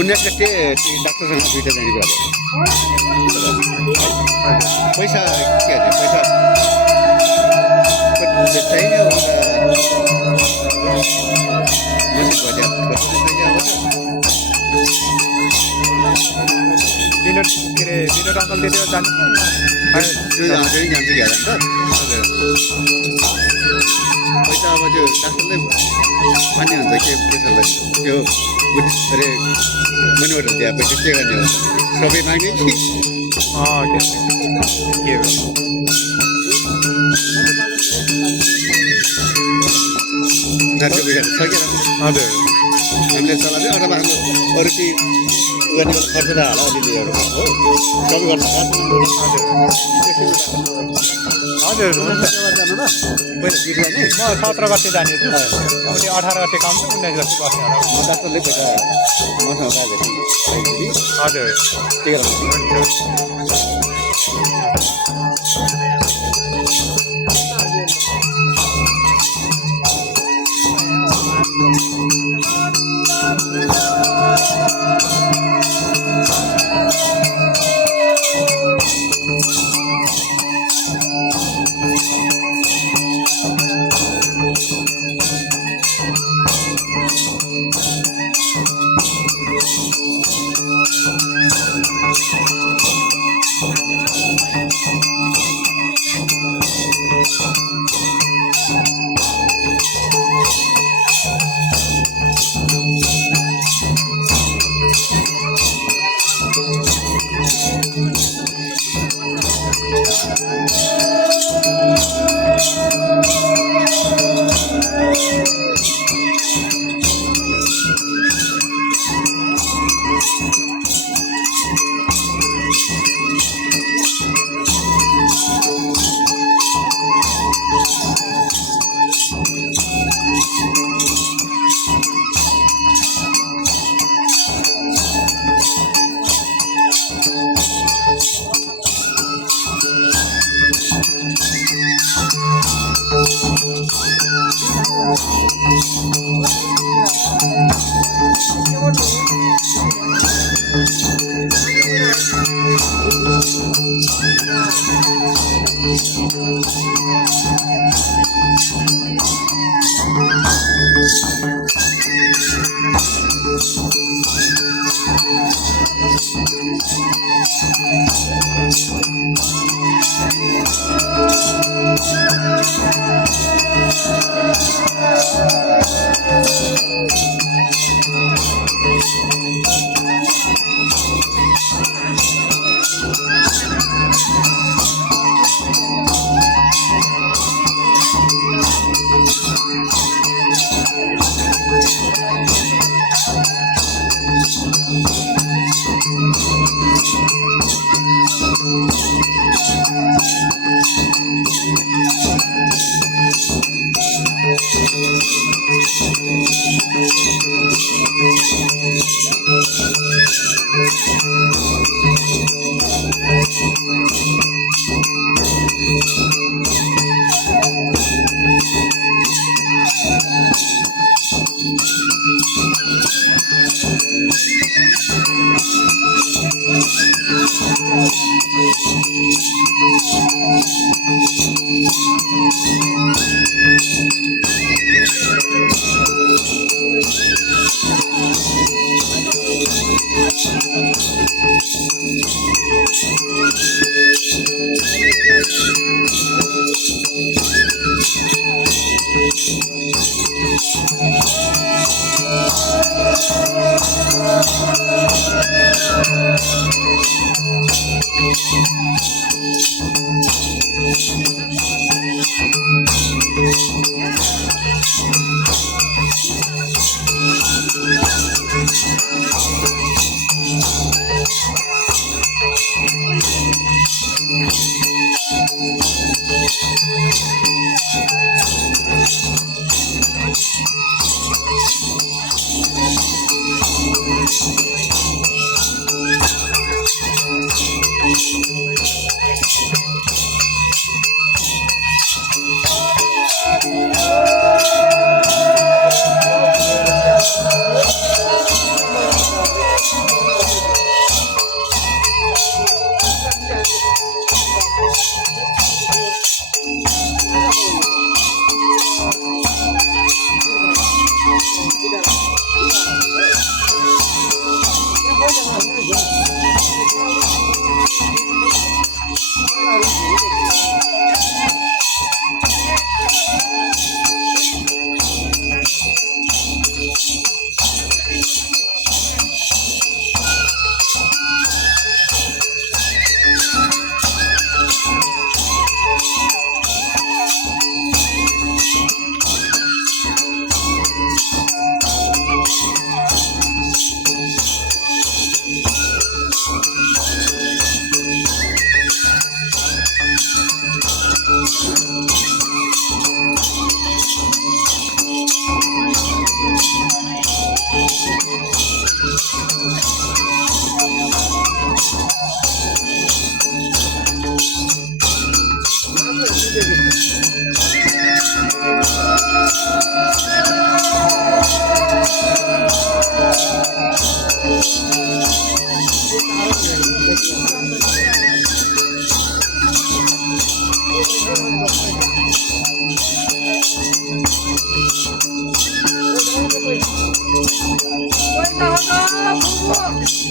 उन्नाइस गते डाक्टरसँग दुईटा जाने कुरा भयो पैसा के अरे पैसा चाहिने विनोद के अरे विनोद अङ्कल त्यति जान्छ कि त पैसा अब त्यो डाक्टरले मान्ने हुन्छ के त्यो अरे मनीबाट दिए पैसा के गर्ने हो सबै माग्ने कि के हो नाच्ने पैसा छ क्या हजुर हामीले चलाउँछ अथवा हाम्रो अरू केही गर्ने खर्च त हाल अलिअलि हो सबै गर्न हजुर हुन्छ जानु न पहिला गिर जाने म 17 गते जाने छु अब त्यो 18 गते काम छ 19 गते बस्ने होला म डाक्टरले पैसा मसँग हजुर के गर्नु पैसा होता